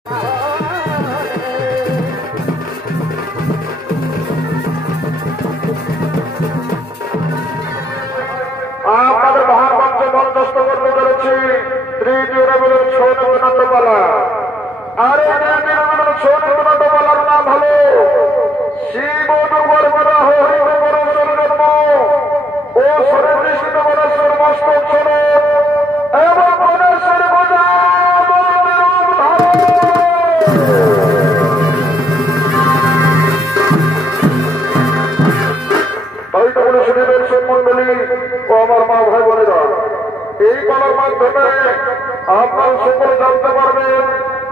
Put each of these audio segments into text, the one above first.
আপনাদের মহামঞ্চ মঞ্চস্থ করতে চলেছি তৃতীয় রবিলের সৌনন্দনাট্যপালা। আর এই তৃতীয় রবিলের সৌনন্দনাট্যপালার নাম হল শিব দুর্গরা হরিত জন্ম ও সুনির্দিষ্ট গণেশ্বর মস্তক স্বরূপ এবং গণেশ্বর পূজা দর্শক মন্ডলী ও আমার মা ভাই বোনেরা, এই পালার মাধ্যমে আপনার সকলে জানতে পারবেন,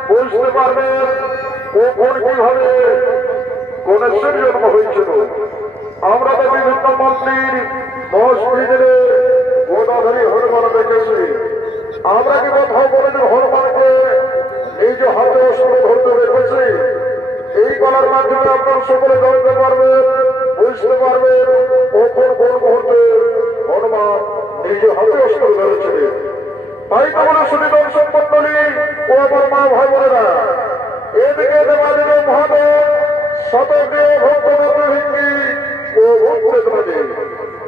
বুঝতে পারবেন কখন কিভাবে গণেশের জন্ম হয়েছিল। আমরা তো বিভিন্ন মন্দির মসজিদে গোদাধারী হনুমান দেখেছি। আমরা কি কোথাও কোনদিন হনুমানকে এই যে হাতে অস্ত্র ধরতে দেখেছি? এই পালার মাধ্যমে আপনার সকলে জানতে পারবেন, বুঝতে পারবেন কখন কোন মুহূর্তে হনুমান নিজে হাতে অস্ত্র ধরেছিলেন। তাই তো বলে শুনি দর্শক মন্ডলী ও আমার মা ভাই বোনেরা, এদিকে দেবাদেব মহাদেব শতকীয় ভক্তবৃন্দি ও ভূতপ্রেতবাদী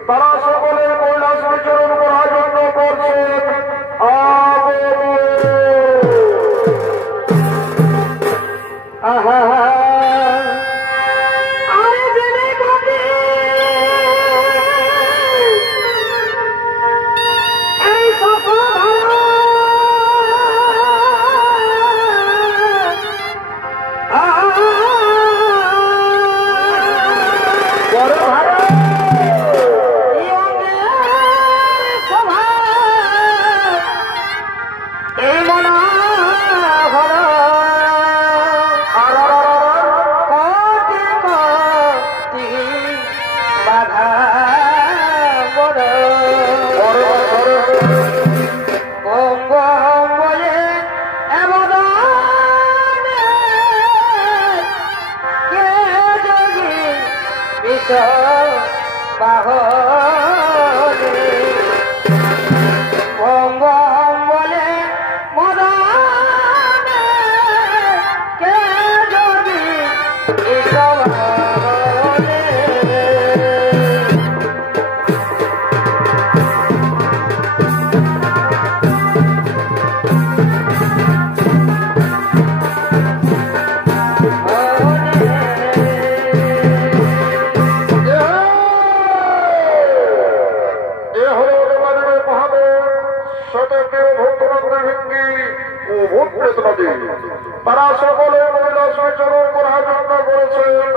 তারা সকলে কৈলাস বিচরণ করার জন্য করছেন তারা সকলে কৈলাস বিচরণ করার জন্য করেছেন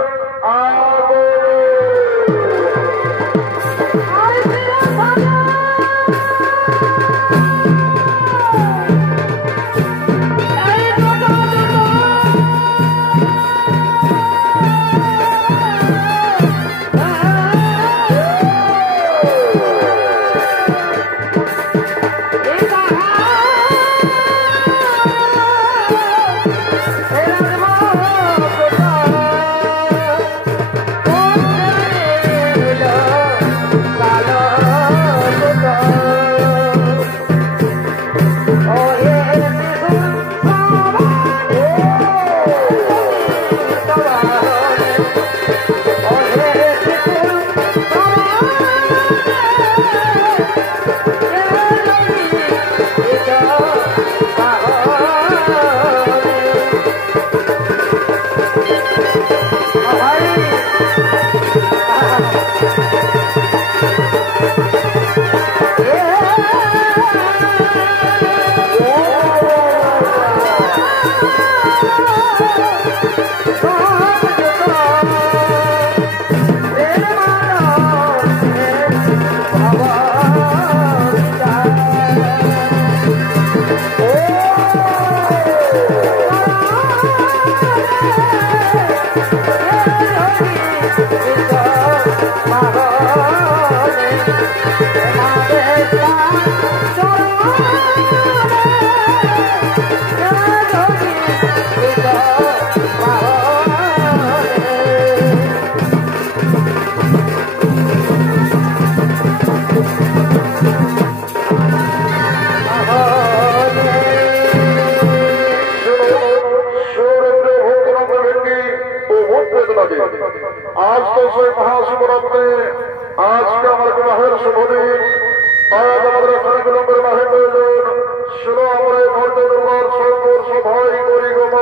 লাগে। আজ তো সেই মহাশিবরাত্রি, আজকে আমার বিবাহের শুভদিন। তাই আজ আমাদের এখানে বিলম্বের বাহে প্রয়োজন ছিল। আমরা এই ভর্ত দুর্গার সঙ্গর সভাই করি গম।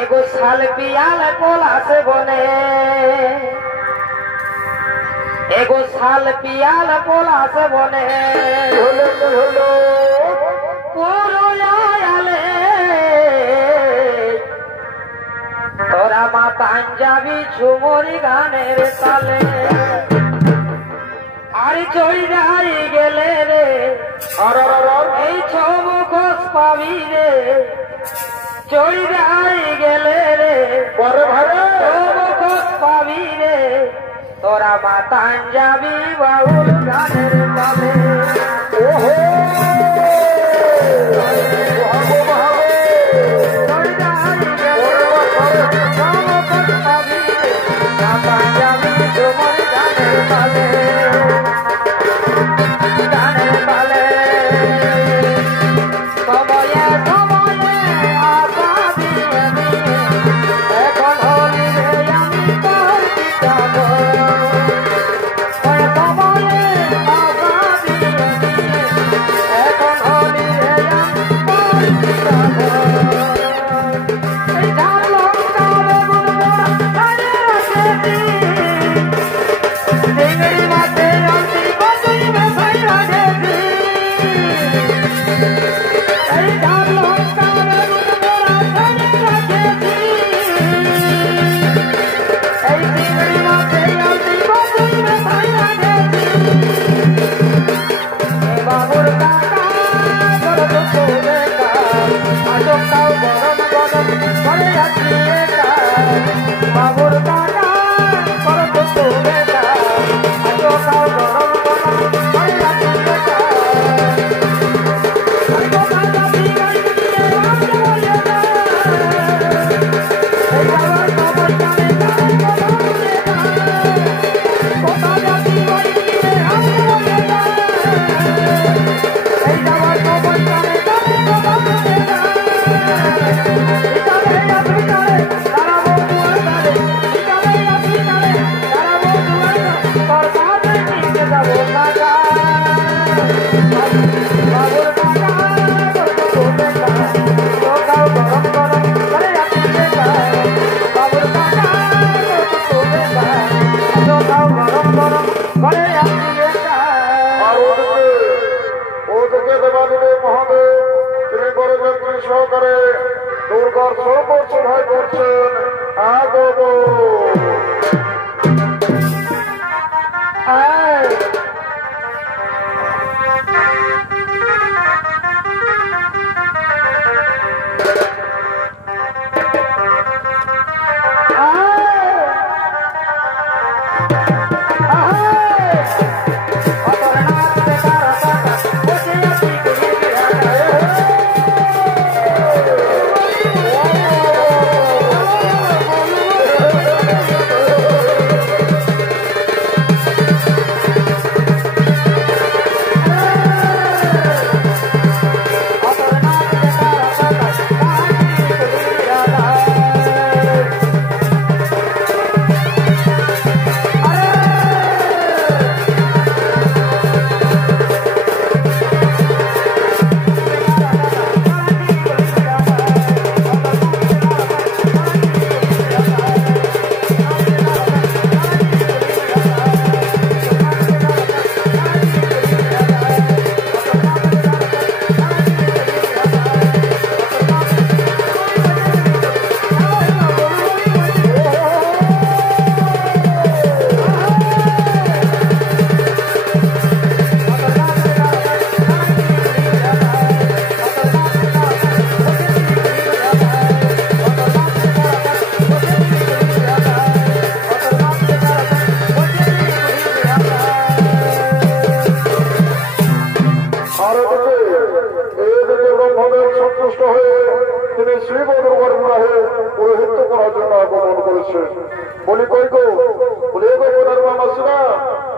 एगो साल पियाल कोला से बने, एगो साल पियाल कोला से बने তোরা মাতান যাবি ঝুমরি গানের তালে আর চড়াই গেলে রে এই ছমুখোস পাবি রে চড়াই গেলে রে ছমুখোস পাবি রে তোরা মাতান যাবি বাউল গানের তালে সহকারে দুর্গার সর্বর সভায় করছেন আগব বলি কই গো, বলি গো বোনের মা মাসিরা,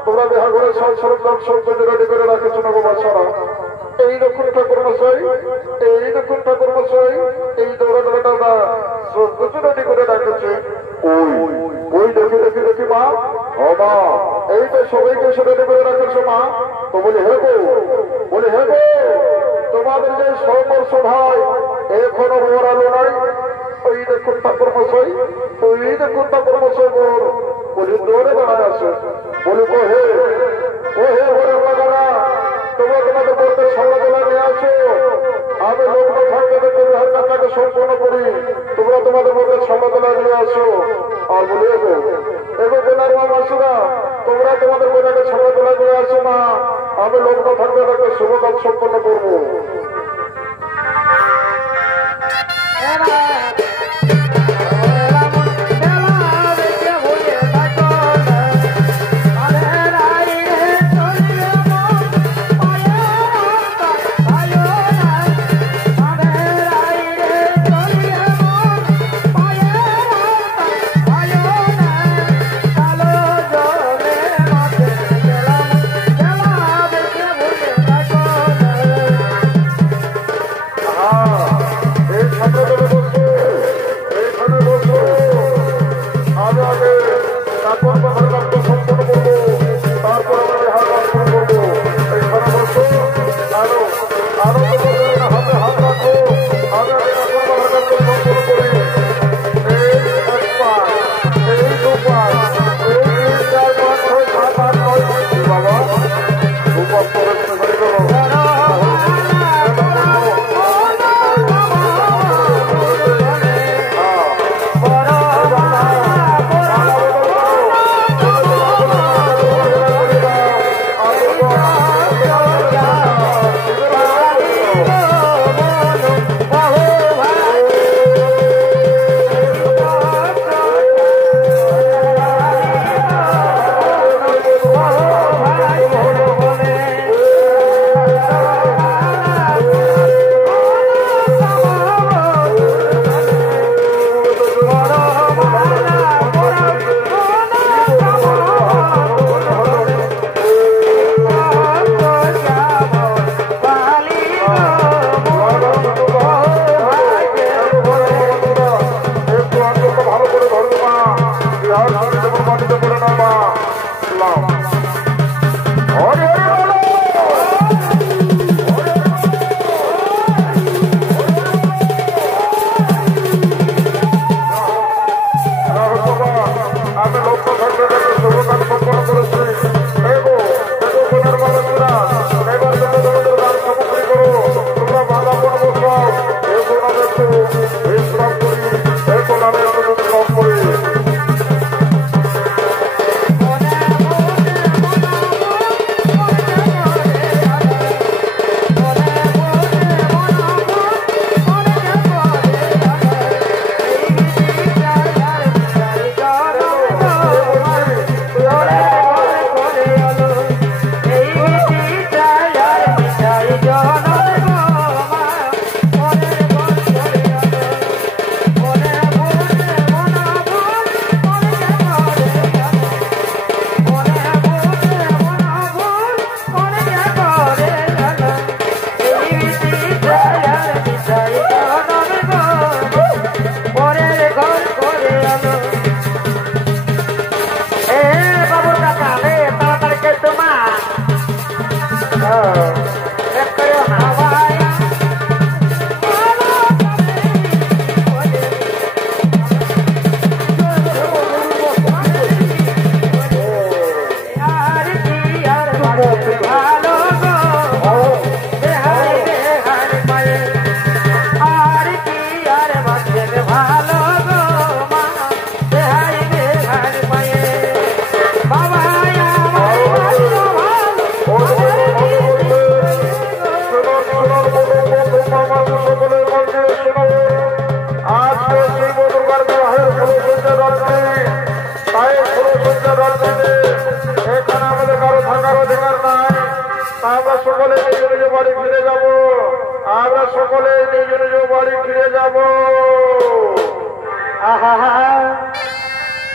তোমরা বিহার ঘরে সব সরঞ্জাম সৌন্দর্য রেডি করে রাখেছো না গো বাচ্চারা। এই দেখুন ঠাকুর মশাই, এই দেখুন ঠাকুর মশাই, এই দৌড়াটা সৌন্দর্য রেডি করে রাখেছে। ওই ওই দেখি দেখি দেখি মা, ও মা, এই তো সবাইকে এসে রেডি করে রাখেছো মা। তো বলি হে গো, বলি হে গো, তোমাদের যে সৌন্দর্য সভায় এখনো মোরালো নাই। ওই দেখুন ঠাকুর মশাই, ওই দেখুন ঠাকুর মশাই মোর, বলি দৌড়ে বেড়ায় আছে। বলি ও হে ওরে বাগারা, তোমরা তোমাদের বলতে সঙ্গতলা নিয়ে আসো। আমি লগ্ন থাকতে দেখে বিহার কাজটাকে সম্পন্ন করি, তোমরা তোমাদের বলতে সঙ্গতলা নিয়ে আসো। আর বলি এগো বোনার মা মাসিরা, তোমরা তোমাদের বোনাকে সঙ্গতলা নিয়ে আসো না, আমি লগ্ন থাকতে তাকে শুভ কাজ সম্পন্ন করবো।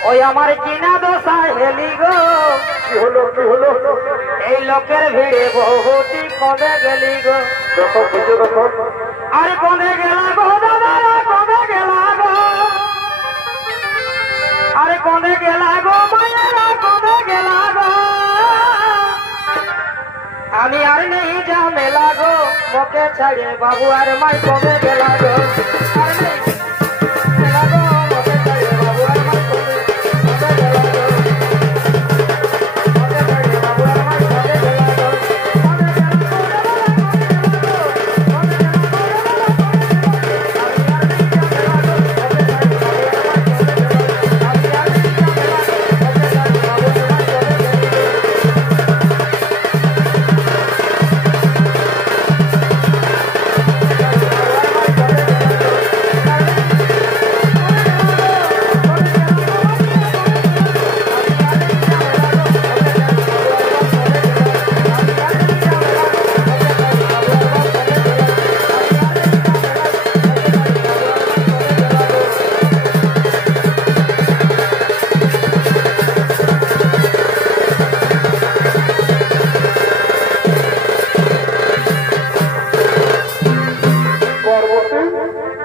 ওই আমার কিনা দোষা হেলি গো, কি হলো কি হলো? এই লোকের ভিড়ে বহুটি কবে গেলি গো। দেখো বুঝে দেখো, আরে কবে গেলা গো দাদা, কবে গেলা গো, আরে কবে গেলা গো মায়েরা, কবে গেলা গো। আমি আর নেই যা মেলা গো, মোকে ছাড়িয়ে বাবু আর মাই কবে গেলা গো। আর নেই মেলা গো, মোকে ছাড়িয়ে বাবু আর মাই কবে গেলা গো। মোকে ছাড়িয়ে বাবু আর মাই কবে গেলা গো।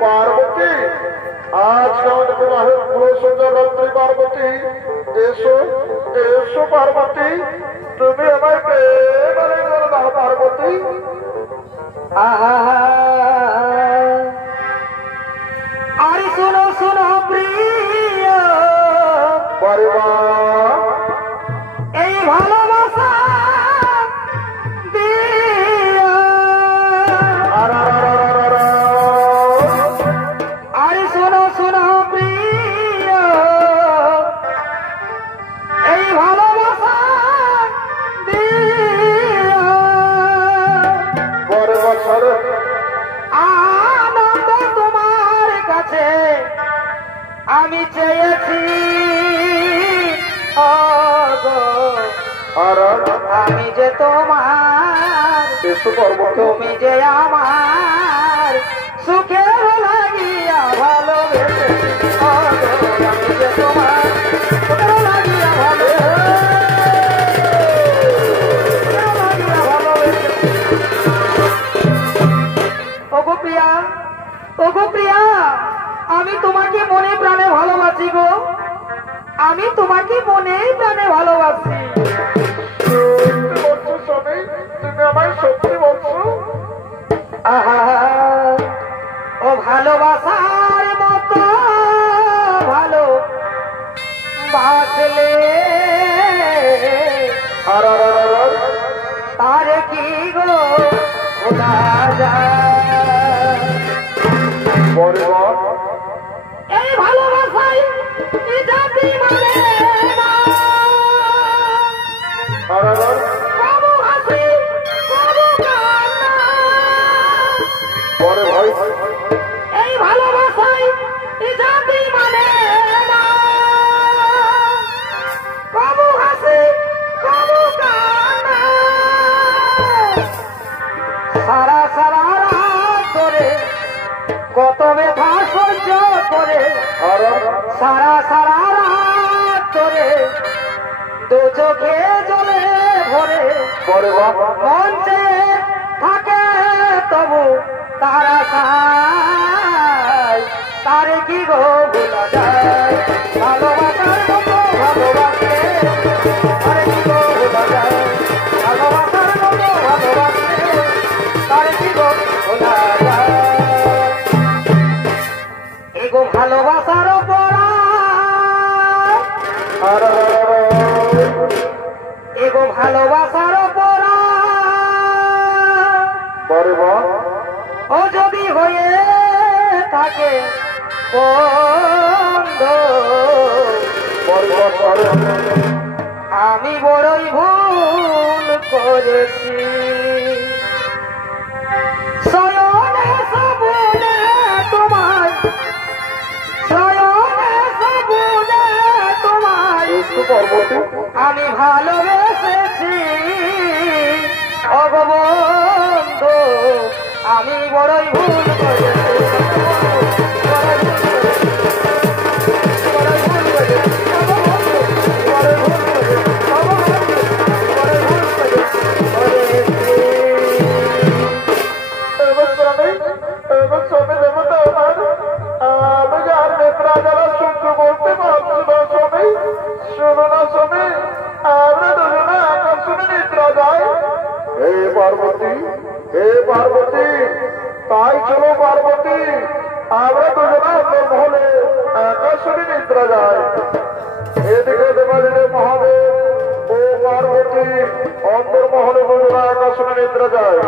পার্বতী, আজকে আমাদের বিবাহের পুরো সজ্জা রাত্রি। পার্বতী এসো এসো, পার্বতী তুমি আমায় পেয়ে দাও। পার্বতী আরে শোনো শোনো প্রিয়, পরিবার এই ভালোবাসা দিও। আরে শোনো শোনো প্রিয়, এই ভালোবাসা দিও। পরিবার ছাড়ে আনন্দ তোমার কাছে আমি চেয়েছি, ও গো আর আমি যে তোমার, এসো পার্বতী, তুমি যে আমার সুখের লাগিয়া ভালোবেসেছি। ও গো আমি যে তোমার সুখের লাগিয়া ভালোবেসেছি। ওগো প্রিয়া, ওগো প্রিয়া, আমি তোমাকে মনে প্রাণে ভালোবাসি গো, আমি তোমাকে মনে প্রাণে ভালোবাসি। সত্যি বলছো স্বামী? তুমি আমায় সত্যি বলছো? আহা, ও ভালোবাসার মতো ভালো বাসলে আর তার কি গো ভোলা যায়। পরিবার এই ভালোবাসাই জাতি মানে না, আর কবু হাসি কবু কান্না। পরে ভাই এই ভালোবাসাই জাতি মানে না, কবু হাসি কবু কান্না। সারা সারা রাত ধরে কত ব্যথা সহ্য করে, আর সারা সারা রাত ধরে দু চোখে জলে ভরে পরিবার মন চেয়ে থাকে তবু তারা চায়, তার কি গো ভোলা যায়। ভালোবাসার মতো ভালোবাসে তার কি গো ভোলা যায়। ভালোবাসার মতো ভালোবাসে তার কি গো ভোলা যায়। এগো ভালোবাসার অপরাধ, আর এগো ভালোবাসার অপরাধ। পরিবার ও যদি হয়ে থাকে বন্ধ, পরিবার আমি বড়ই ভুল করেছি। শয়নে সবুনে তোমায়, শয়নে সবুনে তোমায় এসো পার্বতী, আমি ভালোবেসেছি। অগবন্ধু আমি বড়ই ভুল করেছি, বড়ই ভুল করেছি, বড়ই ভুল করেছি। পার্বতী, তাই চলো পার্বতী, আমরা দুজনা মহলে আকাশে নিদ্রা যায়। এদিকে দেবাদিদেব মহাদেব ও পার্বতী অন্তর্মহলে দুজনা আকাশে নিদ্রা যায়।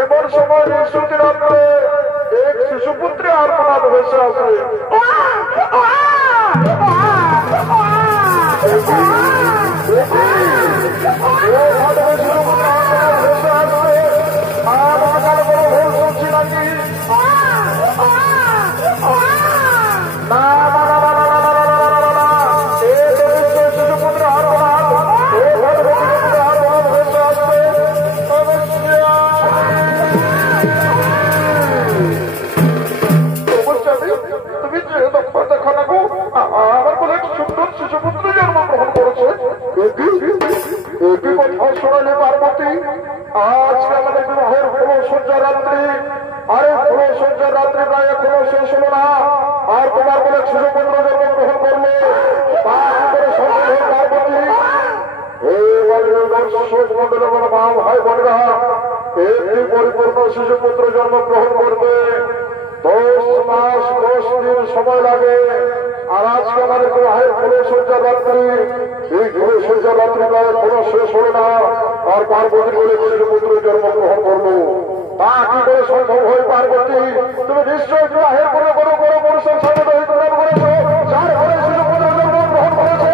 এমন সময় নিঃশ্রুতি রাত্রে এক শিশুপুত্রী আর্তনাদ ভেসে আসে। আমার বলে এক সুন্দর শিশুপুত্র জন্মগ্রহণ করেছে। এটি কথা শোনালে পার্বতী, আজকে আমাদের বিবাহের ফুলসজ্জা রাত্রি, আরে ফুলসজ্জা রাত্রি প্রায় এখনো শেষ হলো না, আর তোমার বলে শিশুপুত্র জন্মগ্রহণ করলে তা কি করে সম্ভব হয় পার্বতী? দর্শক মন্ডল আমার মা ভাই বোনেরা, একটি পরিপূর্ণ শিশুপুত্র জন্মগ্রহণ করতে 10 মাস 10 দিন সময় লাগে। আর আজকে আমাদের বিবাহের ফুলসজ্জা রাত্রি, এই ফুলসজ্জা রাত্রি প্রায় কোনো শেষ হলো না, আর পার্বতী বলে শিশুপুত্র জন্মগ্রহণ করলো, তা কি করে সম্ভব হয় পার্বতী? তুমি নিশ্চয় বিবাহের কোনো কোনো কোনো পুরুষের সঙ্গে দহিত করেছো, যার ফলে শিশুপুত্র জন্মগ্রহণ করেছে।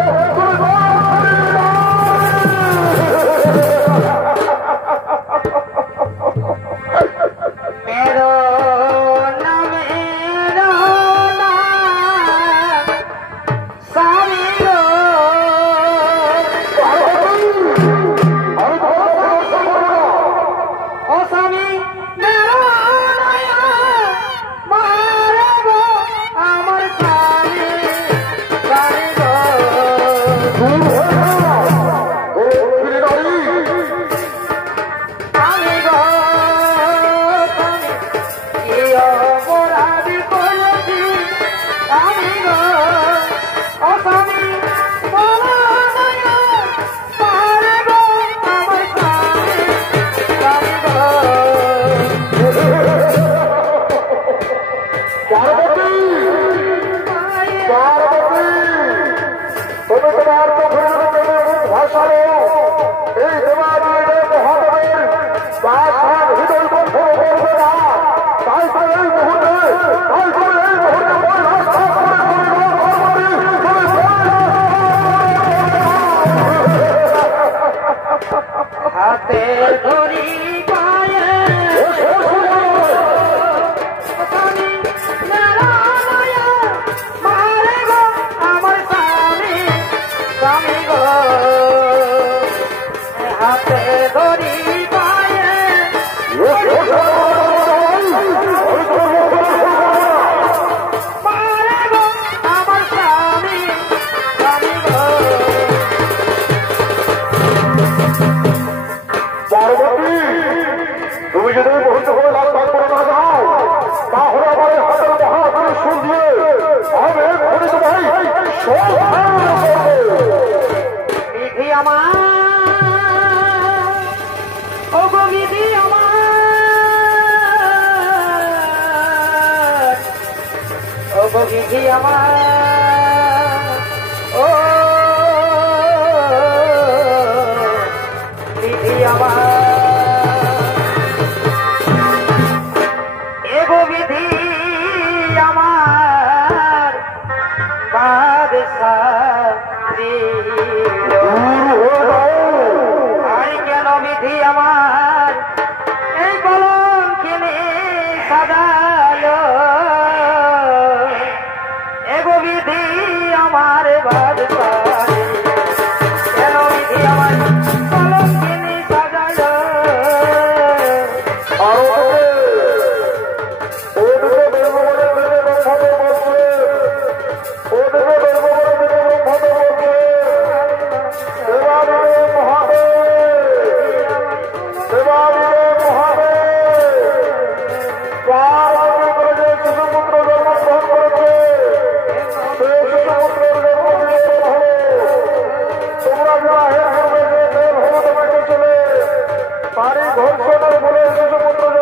ঘোষণার বলে শিশুপুত্র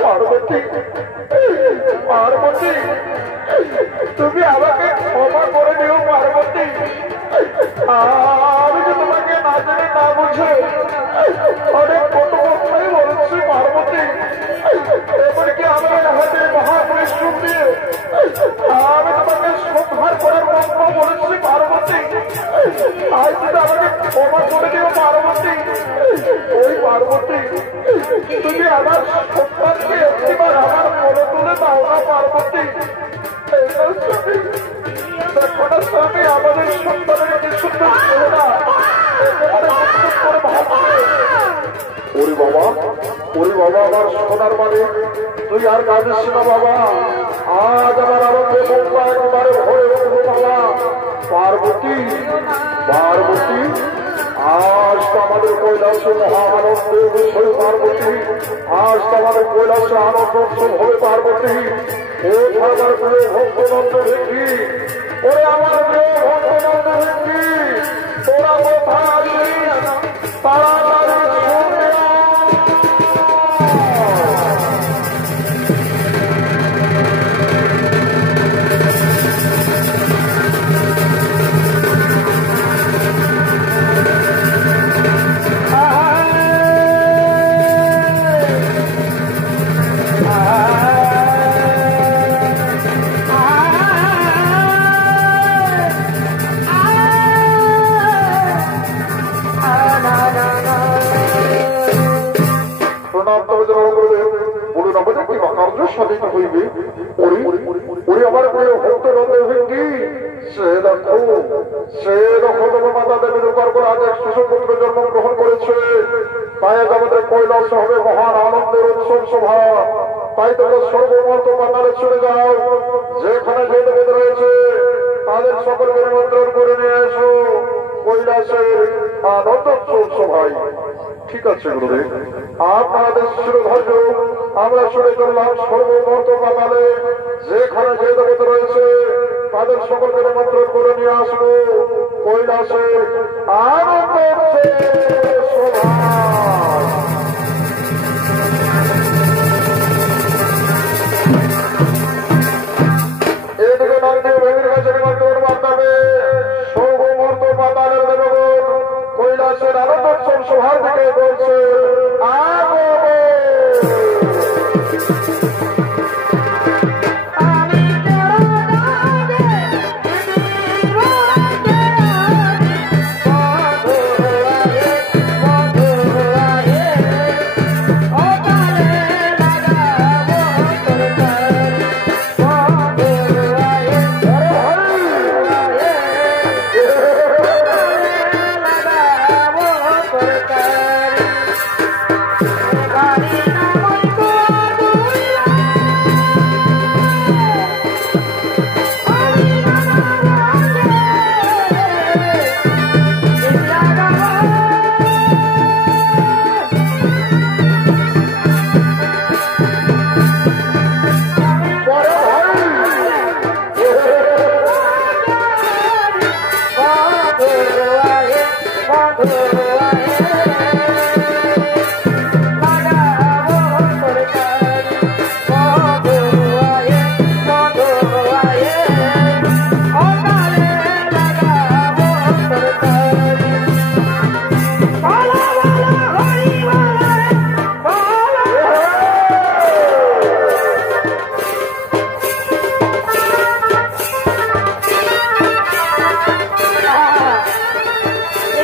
পার্বতী পার্বতী তুমি আমাকে ক্ষমা করে দিও পার্বতী। আমি যে তোমাকে না জেনে না বুঝে অনেক কত কথাই বলেছি পার্বতী। এমনকি আমি হাতে মহাপরিশ্রম দিয়ে আমি তোমাকে সংহার করার মন্ত্র বলেছি পার্বতী। আজ যদি আমাকে ক্ষমা করে দিও পার্বতী। ওই পার্বতী তুমি আমার সন্তানকে একটিবার আমার মনে তুলে দাও না পার্বতী। দেখো না স্বামী আমাদের সন্তানের কি সুন্দর চেহারা করে ভাবছে। ওরে বাবা আমার সোনার মানে তুই আর কাঁদিস না বাবা। আজ আমার আনন্দ সংখ্যা একেবারে ভরে উঠবো বাবা। পার্বতী আজ তো আমাদের কৈলাসে মহা আনন্দের বিষয় পার্বতী। আজ তো আমাদের কৈলাসে আনন্দ উৎসব হবে পার্বতী। ও আমার প্রিয় ভক্তনন্দ ভিক্ষি, ওরে আমার প্রিয় ভক্তনন্দ ভিক্ষি, তোরা কোথায় আসিস তাড়াতাড়ি শুনবে। স্বাধীন হইবে। ওরে আমার প্রিয় ভক্তনন্দ ভিক্ষি, সে দেখো তোমার মাতা দেবীর উপর করে আজ এক শিশুপুত্র জন্মগ্রহণ করেছে। তাই আজ আমাদের কৈলাস হবে মহান আনন্দের উৎসব সভা। তাই তোমরা সর্বমন্ত পাতালে চলে যাও, যেখানে যে দেবতা রয়েছে তাদের সকলকে নিমন্ত্রণ করে নিয়ে এসো কৈলাসের আনন্দ উৎসব সভায়। ঠিক আছে গুরুদেব, আপনাদের শিরোধার্য আমরা শুনে চললাম সর্বমন্ত পাতালে যেখানে যে দেবতা রয়েছে তাদের সকলকে নিমন্ত্রণ করে নিয়ে আসবো কৈলাসের আনন্দ সভা। এদিকে নন্দী ভূমির কাছে নিমন্ত্রণ মাধ্যমে সর্বমন্ত পাতালের দেবগণ কৈলাসের আনন্দ সভার দিকে বলছে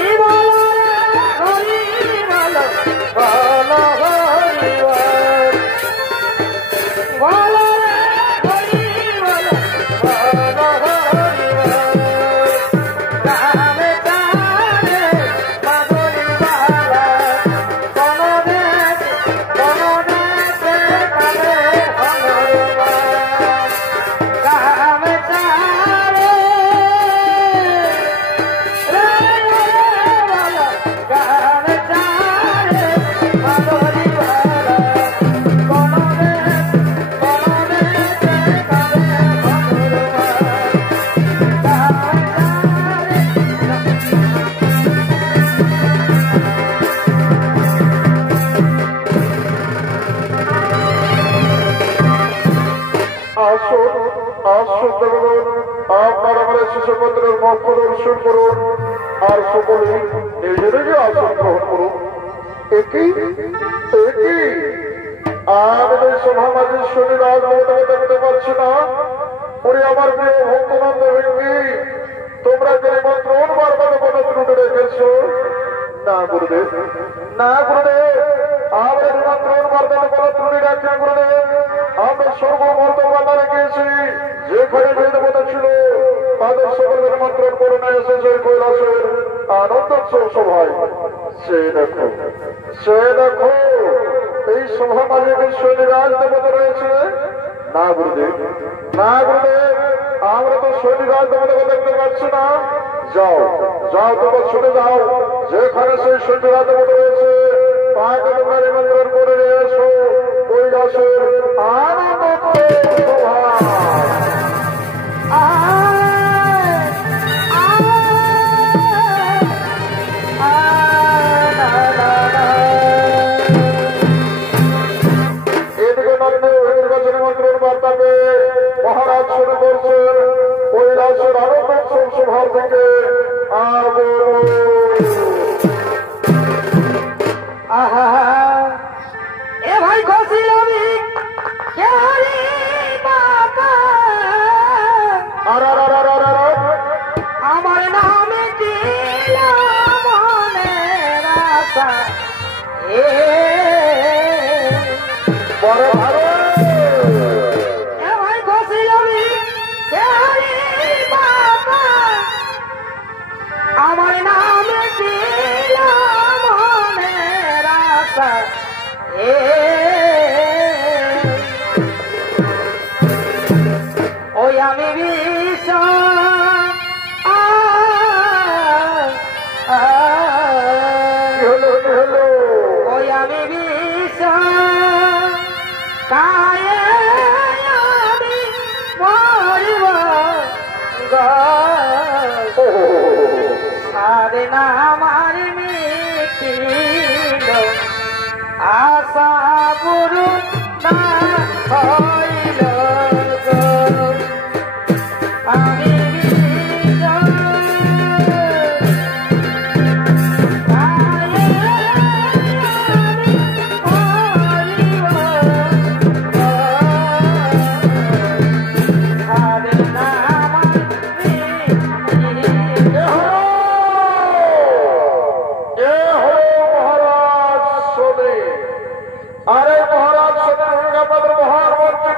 এই বলো করুন আর সকলে নিজে নিজে আসন গ্রহণ করুন। একই আমি এই সভা মাঝে শনি রাজমহতাকে দেখতে পাচ্ছি না। ওরে আমার প্রিয় ভক্তনন্দ ভেঙ্গি, তোমরা যে নিমন্ত্রণ বারবার কোনো ত্রুটি রেখেছো? না গুরুদেব, না গুরুদেব, আমরা নিমন্ত্রণ বারবার কোনো ত্রুটি রাখি গুরুদেব। আমরা সর্বমর্তমাতা রেখেছি, যেখানে বেদবতা ছিল তাদের সকলকে নিমন্ত্রণ করে নিয়ে এসেছে কৈলাসের আনন্দোৎসব সভায়। সে দেখো এই সভা মাঝে শনি রাজ দেবতা রয়েছে। না গুরুদেব, না গুরুদেব, আমরা তো শনি রাজ দেবতাকে দেখতে পাচ্ছি না। যাও যাও, তোমরা ছুটে যাও, যেখানে সেই শনি রাজ দেবতা রয়েছে তাকে তোমরা নিমন্ত্রণ করে নিয়ে এসো কৈলাসের আনন্দোৎসব সভা। মহারাজ শুরু করছেন কৈলাসের আনন্দোৎসব সভার থেকে এ ভাই খুশি আমি আমার নামে দিল মনের আশা এ বড় ভালো ভাই খুশি আমি আমার নামে দিল মনের আশা এ ওই আমি বিশ্ব ওই আমি বিশ্ব কায়ে আমি মরিব সারে না আমার মিছিল আশা গুরু না হইল আমি আরে মহারাজ আপনাদের মহান মন্ত্রী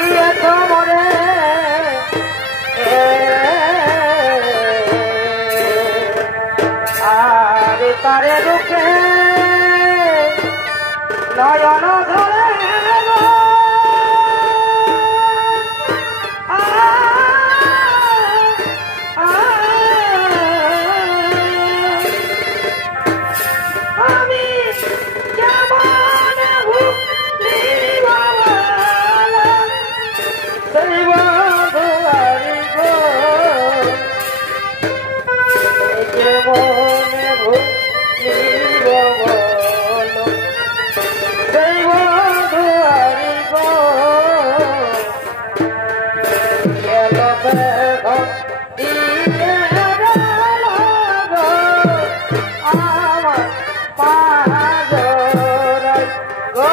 ইয়ে তো মরে আর তারে দুঃখে নয়ন ধরে আমি কেমন ভুলি বাবা সেই বন্ধুয়ারি গো কেমন ভুলি বাবা সেই বন্ধুয়ারি গো গেল বেঘর দিয়ে গেল গো আমার পাজরাই গো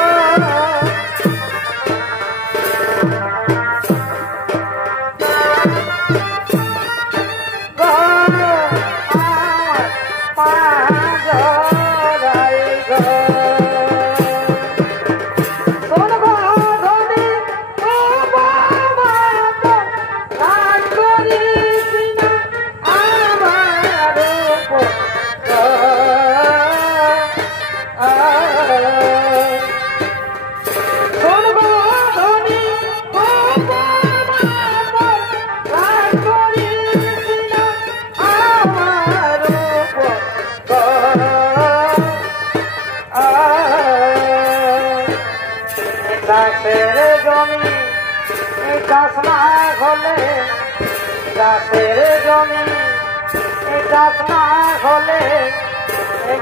গাছের জমি গাছ না হলে গাছের জমি গাছ না হলে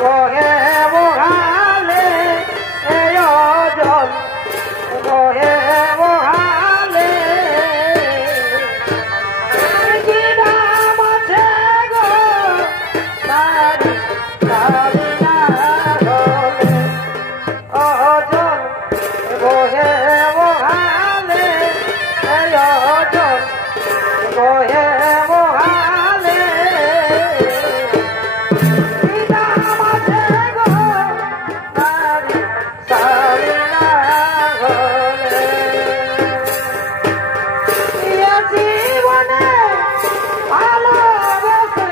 বহে বহালে জল বহে বহালে কি দাম আছে গো তারি তারি না হলে অজল বহে বহালে জল বহে বহালে কি দাম আছে গো তারি তারি না হলে জীবনে ভালোবেসে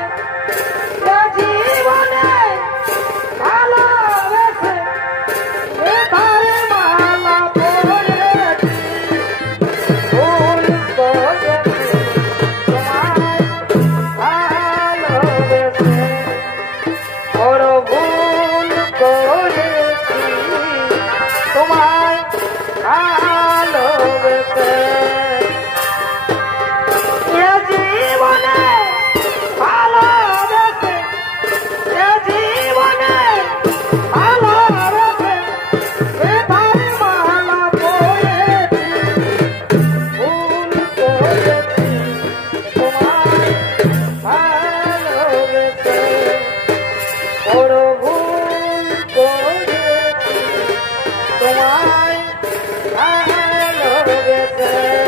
জীবনে ভালোবেসে তারে মালা পড়েছি ভুল করেছি তোমায় ভালোবেসে বড় ভুল করেছি তোমায় ভালোবেসে জীবনে ভালোবেসে জীবনে ভালোবেসে তারে মালা পড়েছি ভুল করেছি তোমায় ভালোবেসে বড় ভুল করেছি তোমায় ভালোবেসে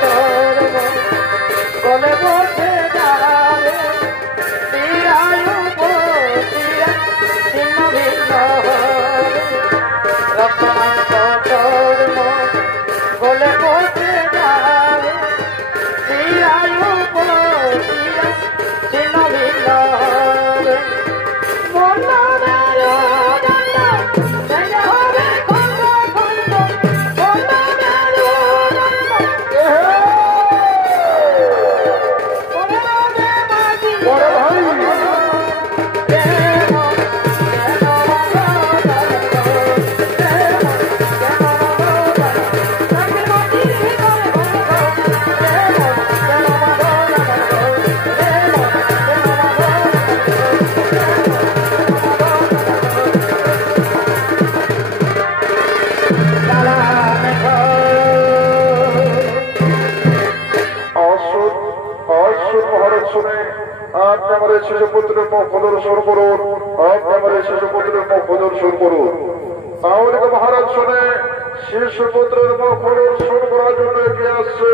তোর গলে বসে যাবে চিরায়ু চিরা ছিন্ন ভিন্ন রক্তমাংস তোর গলে বসে যাবে চিরায়ু চিরা ছিন্ন ভিন্ন আপনি আমার এই শিশুপুত্রের মুখ প্রদর্শন করুন আপনি আমার এই শিশুপুত্রের মুখ প্রদর্শন করুন তাহলে মহারাজ শুনে শিশুপুত্রের মুখ প্রদর্শন করার জন্য এগিয়ে আসছে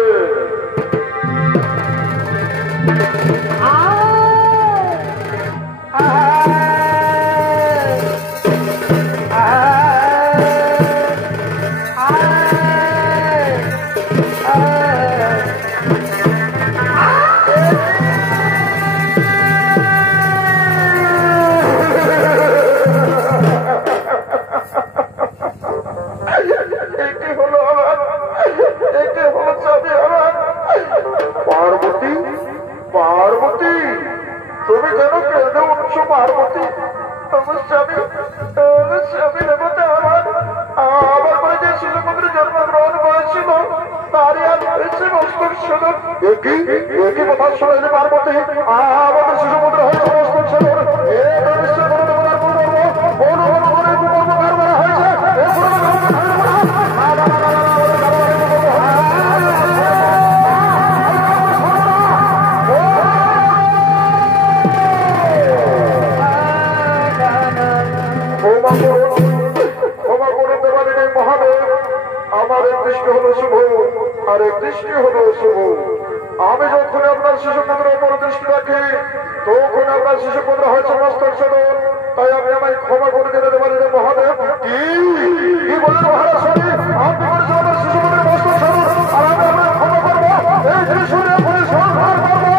পার্বতী পার্বতী তুমি কেন কেঁদে উঠছো পার্বতী আমার স্বামী দেবতা আমার পরে যে শিশুপুত্রের জন্মগ্রহণ করেছিল তারই আজ হয়েছে মস্তক সদর একই কথা শোনাইলে পার্বতী আমাদের শিশুপুত্র হয়েছে মস্তক সদর আমার এক দৃষ্টি হলো শুভ আর এক দৃষ্টি হলো শুভ আমি যখন আপনার শিশুপুত্রের উপর দৃষ্টি রাখি তখন আপনার শিশুপুত্র হয়েছে মস্তক সদর তাই আমি আমায় ক্ষমা করে দিতে পারি মহাদেব কি বলেন মহারাজ আপনি করেছেন আমার শিশুপুত্রের মস্তক সদর আর আমি আপনার ক্ষমা করবো এই ত্রিশূলে সংহার করবো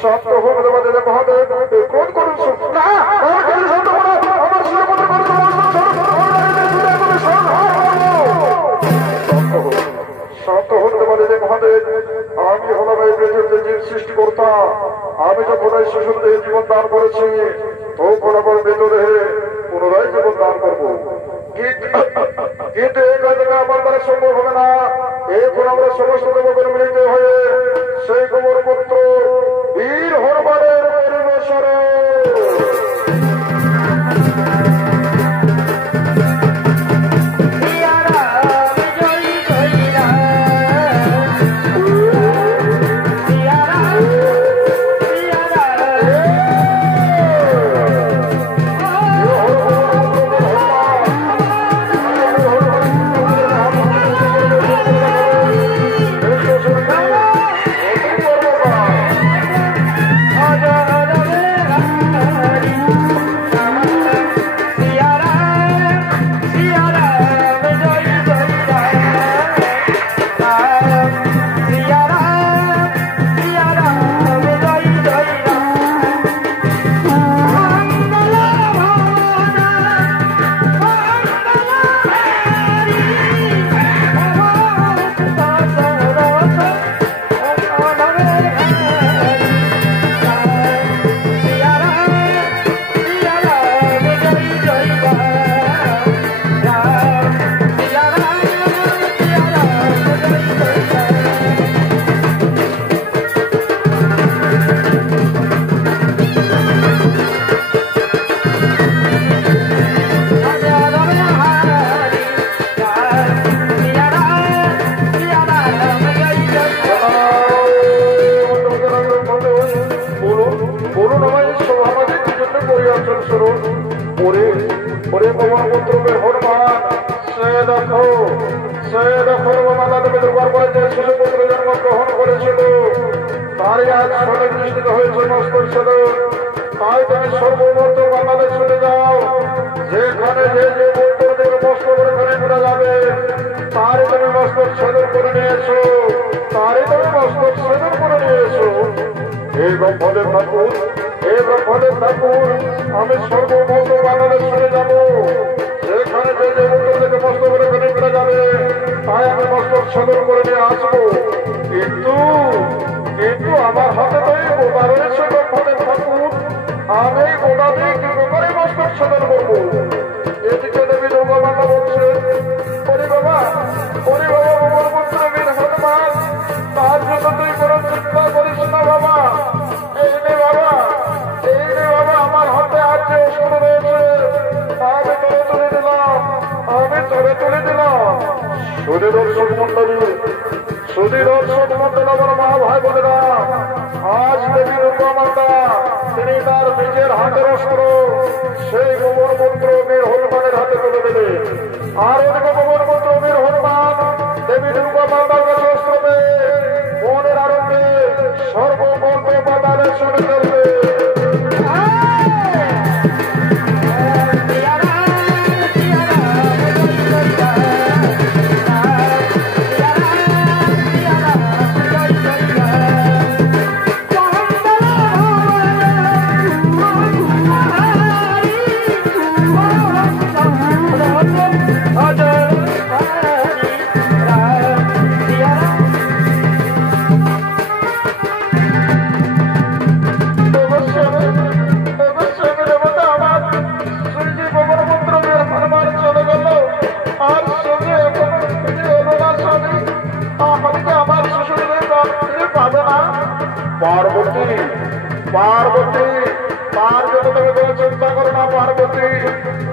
সত্য হল তোমাদের মহাদেব কোন করুন সত্য হল তোমাদের মহাদেব আমি হলাম এই পৃথিবীতে জীব সৃষ্টি কর্তা আমি যখন এই শিশুর দেহে জীবন দান করেছি তখন আমার মৃতদেহে পুনরায় জীবন দান করবো কিন্তু এই কাজটা আমার দ্বারা সম্ভব হবে না এখন আমরা সমস্ত দেবতার মিলিত হয়ে সেই কুমার পুত্র বীর হরবারের পরিবেশরে দর্শন শুরু ওরে ওরে পবন পুত্রের হনুমান সে দেখো মাতা দেবী দুর্বার পরে যে শিশু পুত্র জন্মগ্রহণ করেছিল তারই আজ সঠিক নিশ্চিত হয়েছে মস্তক সদর। তাই তুমি সর্বমত বাংলাদেশ শুনে যাও, যেখানে যে যে পুত্র দেবে মস্তক করে ঘুরে যাবে তারই তুমি মস্তক সদর করে নিয়ে এসো, হে ব্রহ্মদেব ঠাকুর আমি সর্বমত বাংলাদেশ শুনে যাব, যেখানে যে যে পুত্র থেকে মস্তক করে ঘুরে যাবে তাই আমি মস্তক সদর করে নিয়ে আসবো। কিন্তু আমার হাতে তো এই বোটা রয়েছে ব্রহ্মদেব ঠাকুর, আমি বোটা দিয়ে কি করে মস্তক সদর করবো? এদিকে দেবী দুর্গা মাতা বলছে ওরে বাবা আমার পুত্র বীর হনুমান, তার জন্য তুই কোনো চিন্তা করিস না বাবা। এই নে বাবা আমার হাতে আর যে ওষুধ রয়েছে আমি তোরে তুলে দিলাম। সুধী দর্শক মন্ডলী আমার মা ভাই বোনেরা, আজ দেবী দুর্গা মাতা তিনি তার নিজের হাতের অস্ত্র সেই গোবর পুত্র বীর হনুমানের হাতে তুলে দেবে। আর ওদিকে গোবর পুত্র বীর হনুমান দেবী দুর্গা মাতার কাছে অস্ত্র পেয়ে মনের আনন্দে সর্বমর্ম পাতালে শুনে চলবে। পার্বতী তার জন্য তুমি কোনো চিন্তা করো না পার্বতী।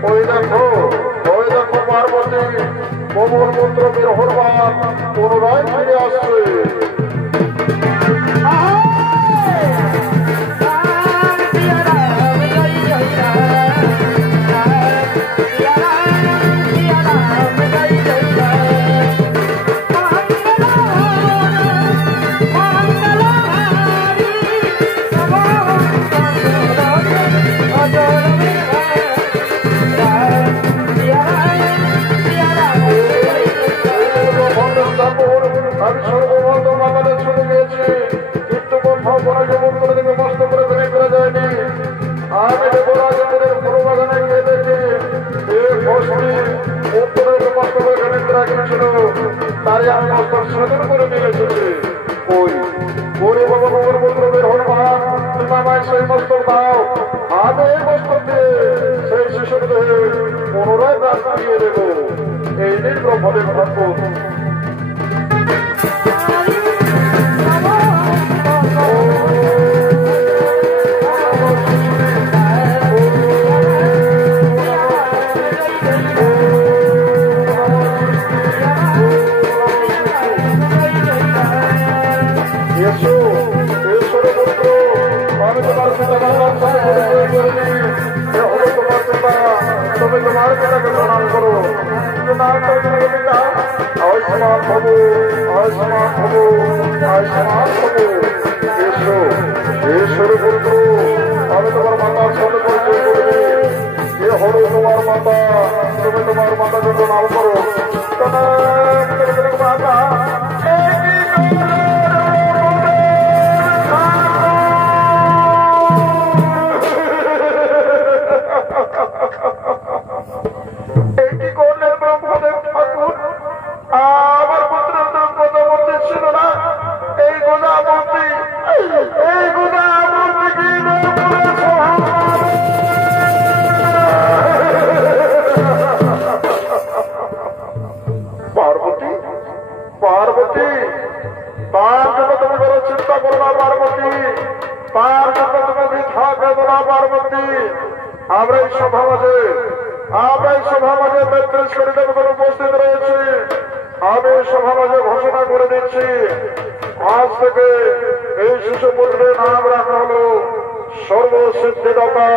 ওই দেখো পার্বতী গোবর পুত্র বীর হনুমান পুনরায় ফিরে আসছে। আমি সর্বমত বাংলাদেশ শুনে গিয়েছি, কিন্তু কোথাও কোনো যুবক করে দিকে কষ্ট করে ঘুরে ফিরে যায়নি। আমি দেবরাজের পুরো বাগানে গিয়ে দেখি এই বস্তি উত্তরে কষ্ট করে ঘুরে ফিরে গিয়েছিল, তাই আমি মস্তক সদর করে নিয়ে এসেছি। ওরে বাবা গোবর পুত্র বীর হনুমান তুমি আমায় সেই মস্তক দাও, আমি এই মস্তক দিয়ে সেই শিশুর দেহে পুনরায় প্রাণ দিয়ে দেবো। এই নিয়ে ব্রহ্মদেব ঠাকুর তুমি তোমার পিতাকে প্রণাম করো, আয়ুষ্মান হবু ঈশ্বর পুত্র আমি তোমার মাতার সাথে পরিচয় করবি। এ হলো তোমার মাতা, তুমি তোমার মাতাকে প্রণাম করো। মাতা পার্বতী তার জন্য তুমি কোনো চিন্তা করো না পার্বতী, তার জন্য তুমি বৃথা বেদো না পার্বতী। আমরা এই সভা মাঝে ৩৫ কোটি দেবগণ উপস্থিত রয়েছি। আমি এই সভা মাঝে ঘোষণা করে দিচ্ছি, আজ থেকে এই শিশু পুত্রের নাম রাখা হলো সর্বসিদ্ধিদাতা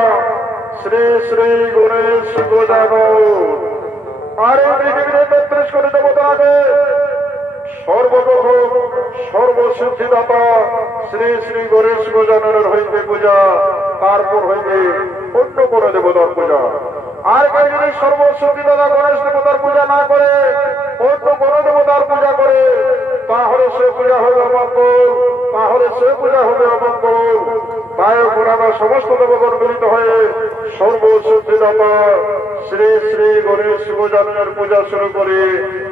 শ্রী শ্রী গণেশ গজানন। আর এই পৃথিবীতে ৩৩ কোটি দেবতা আছে, সর্বপ্রথম সর্বসিদ্ধিদাতা শ্রী শ্রী গণেশ গজাননের হইতে পূজা, তারপর হইতে অন্য কোন দেবতার পূজা। আর কেউ যদি সর্বসিদ্ধিদাতা গণেশ দেবতার পূজা না করে অন্য কোন দেবতার পূজা করে, তাহলে সে পূজা হবে অমঙ্গল, তাহলে সে পূজা হবে অমঙ্গল। তাই পুরানা সমস্ত দেবগণ মিলিত হয়ে সর্বসিদ্ধিদাতা শ্রী শ্রী গণেশ গজাননের পূজা শুরু করে,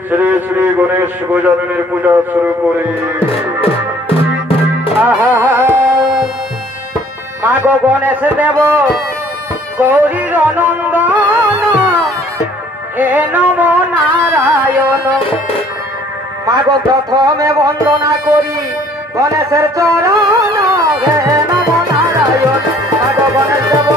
শ্রী শ্রী গণেশ গজাননের পূজা শুরু করে। মাগো গণেশ দেব গৌরীর নন্দন, হে নম নারায়ণ। মাগো প্রথমে বন্দনা করি গণেশের চরণ, হে নম নারায়ণ। মাগো গণেশ দেব